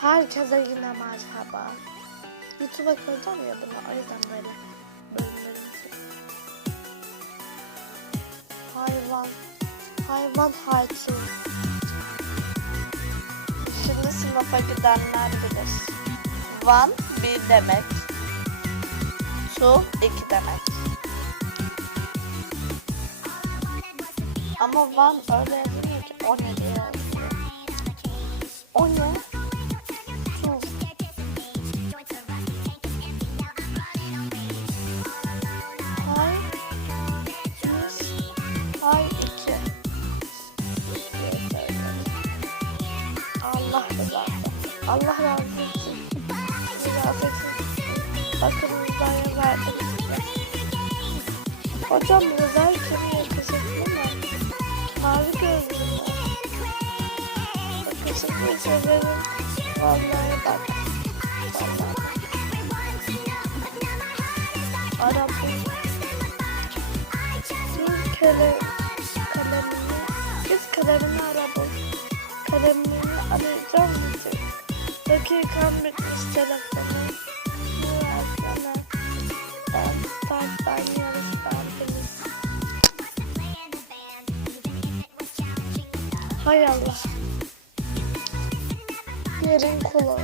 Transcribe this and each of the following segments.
Herkese yine merhaba. YouTube'a koyacağım ya bunu o yüzden böyle bölümlerim Hayvan. Hayvan hayatı. Şimdi sınıfa gidenler bilir. One bir demek. Two iki demek. Ama one öyle yazmıyor ki o ne diye. O ne? Hay iki. Allah rızası. Allah razı olsun. Razı rızaya verdim size. Hocam rızayı kime yakışıklı mı? Mavi gözlü mü? Yakışıklı severim. Vallahi bak. Kalemini arayacağım için. Dakikam bitmiş telefonu. Versene. Ben starttan yarıştan finish. Hay Allah. Yerin kulağı.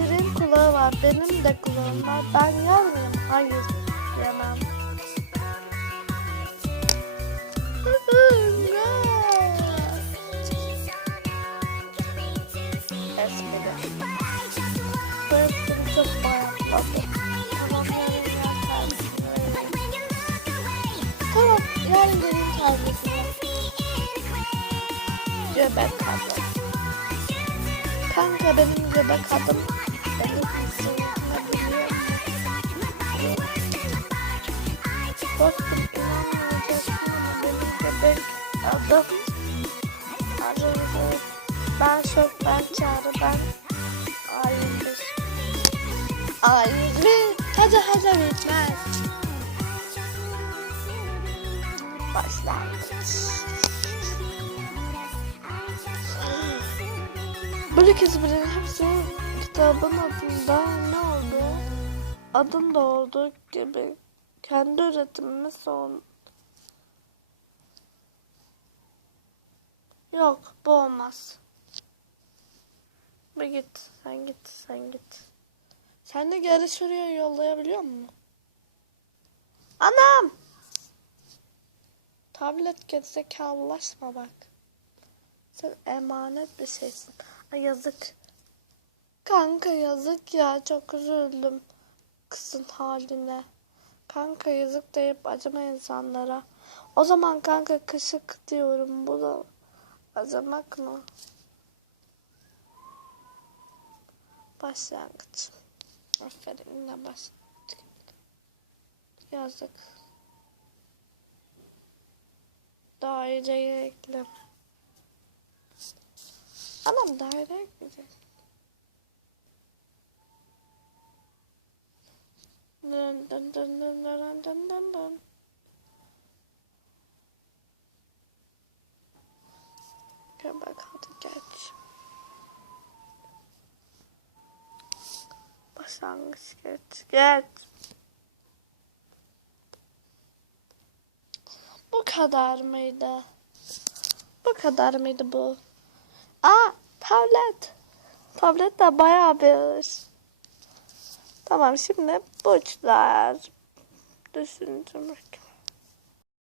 Yerin kulağı var. Benim de kulağım var. Ben yer? Hayır. Yemem. Tamam yarın gelin terbiyesini. Göbek kadın. Kanka benim göbek adım. Benim? Dostum inanmayacaksın benim göbek. Arıyorum. Ben şok, ben çağrı. Ayrılır. Hadi hadi bitmez. Başlangıç. Bölük ezberinin hepsi kitabın adında ne oldu? Adın da olduğu gibi kendi üretimimi son... Yok bu olmaz. Bir git sen git sen git. Sen de geri şuraya yollayabiliyor musun? Anam! Tablet gerizekalılaşma bak. Sen emanet bir şeysin. Ay yazık. Kanka yazık ya çok üzüldüm kızın haline. Kanka yazık deyip acıma insanlara. O zaman kanka kışık diyorum. Bu da acımak mı? Başlangıç. Yine baş. Yazık. Daireye ekle. Anam daire ekleyecek. Dın dın dın dın dın dın dın dın. Gel bak hadi geç. Başlangıç geç geç. Bu kadar mıydı? Bu kadar mıydı bu? Aa tablet. Tablet de bayağı bir. Tamam şimdi burçlar. Düşündüm.